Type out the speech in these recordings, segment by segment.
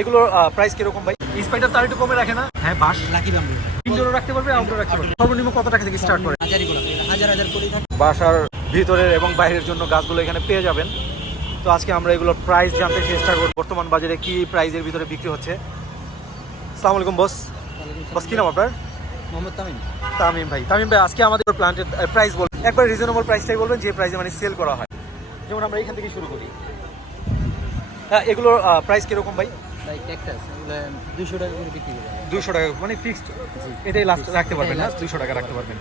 এগুলোর প্রাইস কীরকম ভাই? স্পাইডার তার একটু কমে রাখে না? হ্যাঁ বাস। লাকি ব্যাম্বু ইনডোরও রাখতে পারবে আউটডোর রাখতে পারবে। সর্বনিম্ন কত টাকা থেকে স্টার্ট করে? হাজারি হাজার হাজার করে থাকে। বাসার ভিতরের এবং বাইরের জন্য গাছগুলো এখানে পেয়ে যাবেন। তো আজকে আমরা এগুলোর প্রাইস জানতে চেষ্টা করব বর্তমান বাজারে কি প্রাইসের ভিতরে বিক্রি হচ্ছে। আসসালামু আলাইকুম বস বস কি নাম আপনার? মোহাম্মদ তামিম। তামিম ভাই। তামিম ভাই আজকে আমাদের প্লান্টের প্রাইস বলবেন একবার রিজনেবল প্রাইসটাই বলবেন যে প্রাইসে মানে সেল করা হয়। যেমন আমরা এখান থেকে শুরু করি। হ্যাঁ এগুলোর প্রাইস কীরকম ভাই? তাই ক্যাকটাস এগুলো দুশো টাকা করে বিক্রি করে। দুশো টাকা মানে ফিক্সড এটাই লাস্ট রাখতে পারবেন না দুশো টাকা রাখতে পারবেন।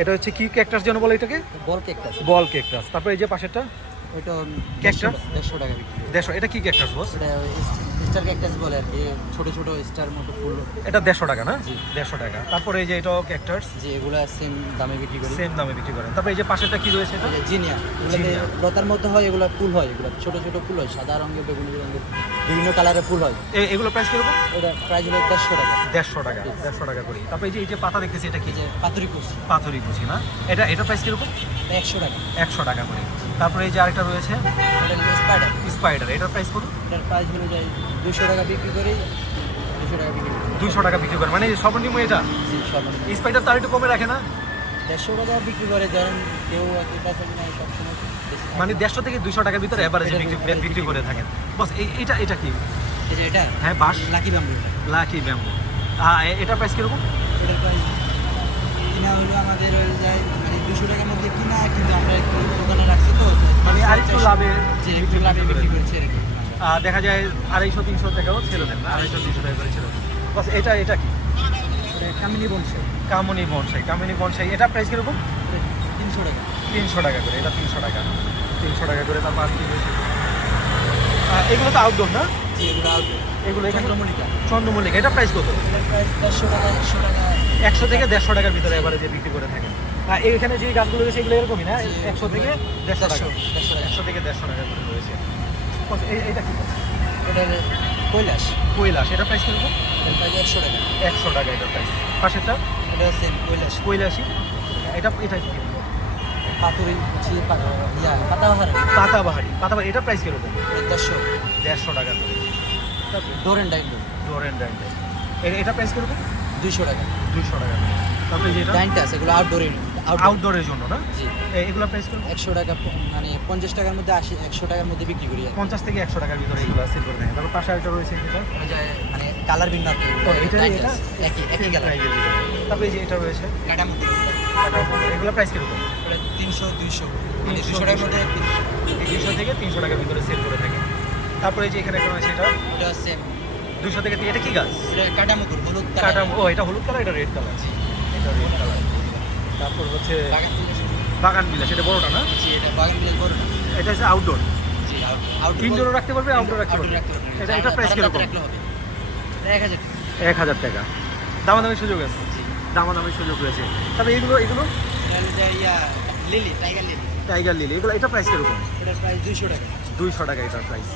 এটা হচ্ছে কি ক্যাকটাস যেন বলে এটাকে? বল ক্যাকটাস বল ক্যাকটাস তারপরে এই যে পাশেরটা? ওইটা Cactus? দেড়শো টাকা বিক্রি দেড়শো এটা কি ক্যাকটাস বস? ওটা স্টার ক্যাকটাস বলে আর কি ছোট ছোট স্টার মতো ফুল। এটা দেড়শো টাকা না? জি। দেড়শো টাকা। তারপরে এই যে এটাও ক্যাকটাস? যে এগুলো সেম দামে বিক্রি করি। সেম দামে বিক্রি করেন। তারপরে এই যে পাশেরটা কি রয়েছে এটা? জিনিয়া। এগুলোতে। লতার মধ্যে হয় এগুলো ফুল হয়। এগুলো ছোট ছোট ফুল হয় সাদা রঙের বেগুনি রঙের বিভিন্ন কালারের ফুল হয়। এগুলো প্রাইস কীরকম? ওটা প্রাইস হলো দেড়শো টাকা। দেড়শো টাকা দেড়শো টাকা করে। তারপরে এই যে এই যে পাতা দেখতেছি এটা কি? যে পাতুরি কুচি। পাথরি কুচি না? এটা এটা প্রাইস কীরকম? একশো টাকা। একশো টাকা করে। তারপরে এই যে আরেকটা রয়েছে এটা স্পাইডার স্পাইডার এটার প্রাইস কত? এটার প্রাইস হলো যায় দুশো টাকা বিক্রি করি দুশো টাকা বিক্রি করি। দুশো টাকা বিক্রি করে মানে সর্বনিম্ন এটা? স্পাইডার তার একটু কমে রাখে না? দেড়শো টাকা বিক্রি করে ধরেন কেউ কিনা। মানে দেড়শো থেকে দুশো টাকার ভিতরে এটা বিক্রি করে থাকেন। বস এই এটা এটা কি? এটা হ্যাঁ বাস লাকি ব্যাম্বু লাকি ব্যাম্বু এটা প্রাইস কীরকম? এটার প্রাইস কিনা হলো আমাদের হয়ে যায় মানে দুশো টাকার মধ্যে কিনা কিন্তু আমরা একটু দোকানে রাখছি তো মানে যে একটু লাভে বিক্রি করছি। আর দেখা যায় আড়াইশো তিনশো টাকাও ছেড়ে দেন আড়াইশো তিনশো টাকা করে ছেড়ে দেন। বস এটা এটা কি? কামিনী বংশ কামনি বনসাই কামিনী বনসাই। এটা প্রাইস কীরকম? তিনশো টাকা। তিনশো টাকা করে এটা তিনশো টাকা। তিনশো টাকা করে তারপর আর কি? এগুলো তো আউটডোর না? এগুলো চন্দ্রমল্লিকা। চন্দ্রমল্লিকা এটা প্রাইস কত? একশো থেকে দেড়শো টাকার ভিতরে এবারে যে বিক্রি করে থাকেন। আর এখানে যে গাছগুলো রয়েছে এগুলো এরকমই না? একশো থেকে দেড়শো টাকা। একশো থেকে দেড়শো টাকা করে রয়েছে। এইটা কি? এটার কৈলাস। কৈলাস। এটা প্রাইস কীরকম? একশো টাকা। একশো টাকা এটার প্রাইস পাশেরটা? এটা সেম কৈলাস। কৈলাসি এটা এটা কি পাতুরি কুচি পাতাবাহার। পাতাবাহারি। পাতাবাহারি এটা প্রাইস কীরকম? দেড়শো। দেড়শো টাকা করে। ডোরেন ডাইন ডোর। অ্যান্ড ব্র্যান্ডের এটা প্রাইস কীরকম? দুইশো টাকা। দুশো টাকা। তারপরে যেটা ডাইনটা আছে এগুলো আউটডোরে আউটডোর আউটডোরের জন্য না? জি। এগুলো প্রাইস কীরকম একশো টাকা মানে পঞ্চাশ টাকার মধ্যে আশি একশো টাকার মধ্যে বিক্রি করি। পঞ্চাশ থেকে একশো টাকার ভিতরে এগুলো সেল করে দেয় তারপর পাশে একটা রয়েছে এটা ওটা যায় মানে কালার ভিন্ন এটা এটা। একই একই কালার তারপরে যে এটা রয়েছে? কাটার মধ্যে এগুলো প্রাইস কীরকম? ওটা তিনশো দুইশো। মানে 300, দুশো টাকার মধ্যে দুশো থেকে তিনশো টাকার ভিতরে সেল করে থাকে তারপরে যে এখানে একটা রয়েছে এটা? ওটা সেম দুশো থেকে এটা কি গাছ? এটা কাটা মুকুর হলুদ কাটা কাটা ও এটা হলুদ কালার এটা রেড কালার। এটা রেড কালার। তারপর হচ্ছে বাগান বিলাস এটা বড়টা না? জি এটা বাগান বিলাস বড় এটা হচ্ছে আউটডোর জি আউটডোর ইনডোরও রাখতে পারবে আউটডোর রাখতে পারবে। এটা এটা প্রাইস এটা এক হাজার এক হাজার টাকা। দামাদামি সুযোগ আছে? জি। দামাদামি সুযোগ রয়েছে। তবে এগুলো এগুলো? এটা lily tiger lily tiger lily এগুলো এটা প্রাইস কীরকম? ওটার প্রাইস দুইশো টাকা। দুইশো টাকা এটার প্রাইস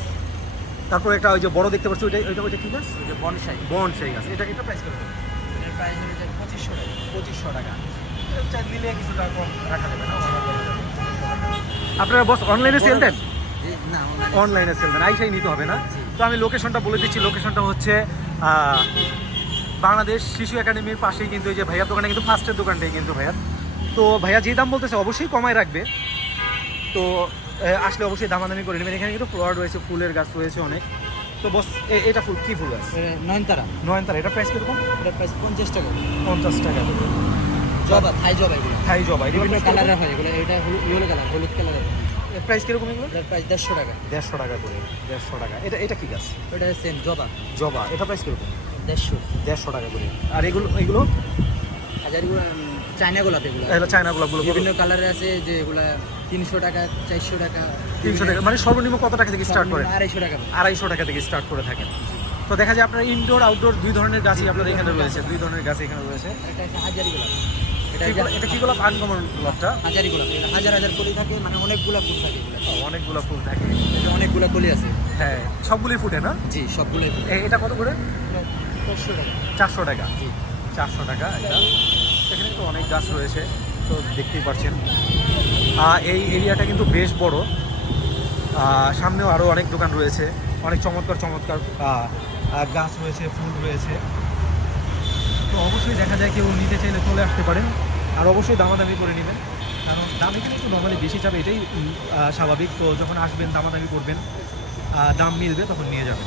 তারপর একটা ওই যে বড় দেখতে পাচ্ছি ওইটা ওইটা ওইটা কি গাছ? ওই যে বনসাই বন সেই গাছ। এটা এটা প্রাইস কীরকম? এটার প্রাইস যে পঁচিশশো টাকা। পঁচিশশো টাকা। এটা কিছুটা কম রাখা যাবে না আপনারা বস অনলাইনে সেল দেন? না অনলাইনে সেল দেন। আইসাই নিতে হবে না। তো আমি লোকেশনটা বলে দিচ্ছি। লোকেশনটা হচ্ছে বাংলাদেশ শিশু একাডেমির পাশেই কিন্তু এই যে ভাইয়ার দোকানে কিন্তু ফার্স্টের দোকানটাই কিন্তু ভাইয়ার। তো ভাইয়া যে দাম বলতেছে অবশ্যই কমায় রাখবে। তো আসলে অবশ্যই দামাদামি করে নেবেন। এখানে কিন্তু ফ্লোয়ার রয়েছে ফুলের গাছ রয়েছে অনেক। তো বস এটা ফুল কী ফুল গাছ নয়নতারা। নয়নতারা এটা প্রাইস কীরকম? এটা প্রাইস পঞ্চাশ টাকা। পঞ্চাশ টাকা। জবা থাই জবা এগুলো। থাই জবা বিভিন্ন কালারের হয় এগুলো এটা হলুদ কালার হলুদ কালারের প্রাইস কীরকম এগুলো? প্রাইস দেড়শো টাকা। দেড়শো টাকা করে দেড়শো টাকা। এটা এটা কি গাছ? ওটা সেম জবা। জবা এটা প্রাইস কীরকম? দেড়শো। দেড়শো টাকা করে। আর এগুলো চায়না গোলাপ এগুলো। এগুলো চায়না গোলাপগুলো বিভিন্ন কালারের আছে যে এগুলা তিনশো টাকা চারশো টাকা। তিনশো টাকা মানে সর্বনিম্ন কত টাকা থেকে স্টার্ট করে? আড়াইশো টাকা। আড়াইশো টাকা থেকে স্টার্ট করে থাকেন তো দেখা যায় আপনার ইনডোর আউটডোর দুই ধরনের গাছই আপনার এখানে রয়েছে দুই ধরনের গাছ এখানে রয়েছে। এটা হাজারি গোলাপ। এটা এটা কি গোলাপ? আনকমন গোলাপটা? হাজারি গোলাপ। হাজার হাজার কলি থাকে মানে অনেকগুলা ফুল থাকে অনেকগুলো ফুল থাকে। এটা অনেকগুলা কলি আছে। হ্যাঁ সবগুলোই ফুটে না? জি সবগুলোই এটা কত করে? চারশো টাকা। চারশো টাকা। জি। চারশো টাকা এটা। এখানে তো অনেক গাছ রয়েছে তো দেখতেই পাচ্ছেন এই এরিয়াটা কিন্তু বেশ বড়। সামনেও আরও অনেক দোকান রয়েছে। অনেক চমৎকার চমৎকার গাছ রয়েছে ফুল রয়েছে। তো অবশ্যই দেখা যায় কেউ নিতে চাইলে চলে আসতে পারেন। আর অবশ্যই দামাদামি করে নেবেন। কারণ দাম এখানে একটু নর্মালি বেশি চাবে, এটাই স্বাভাবিক। তো যখন আসবেন, দামাদামি করবেন দাম মিলবে, তখন নিয়ে যাবেন।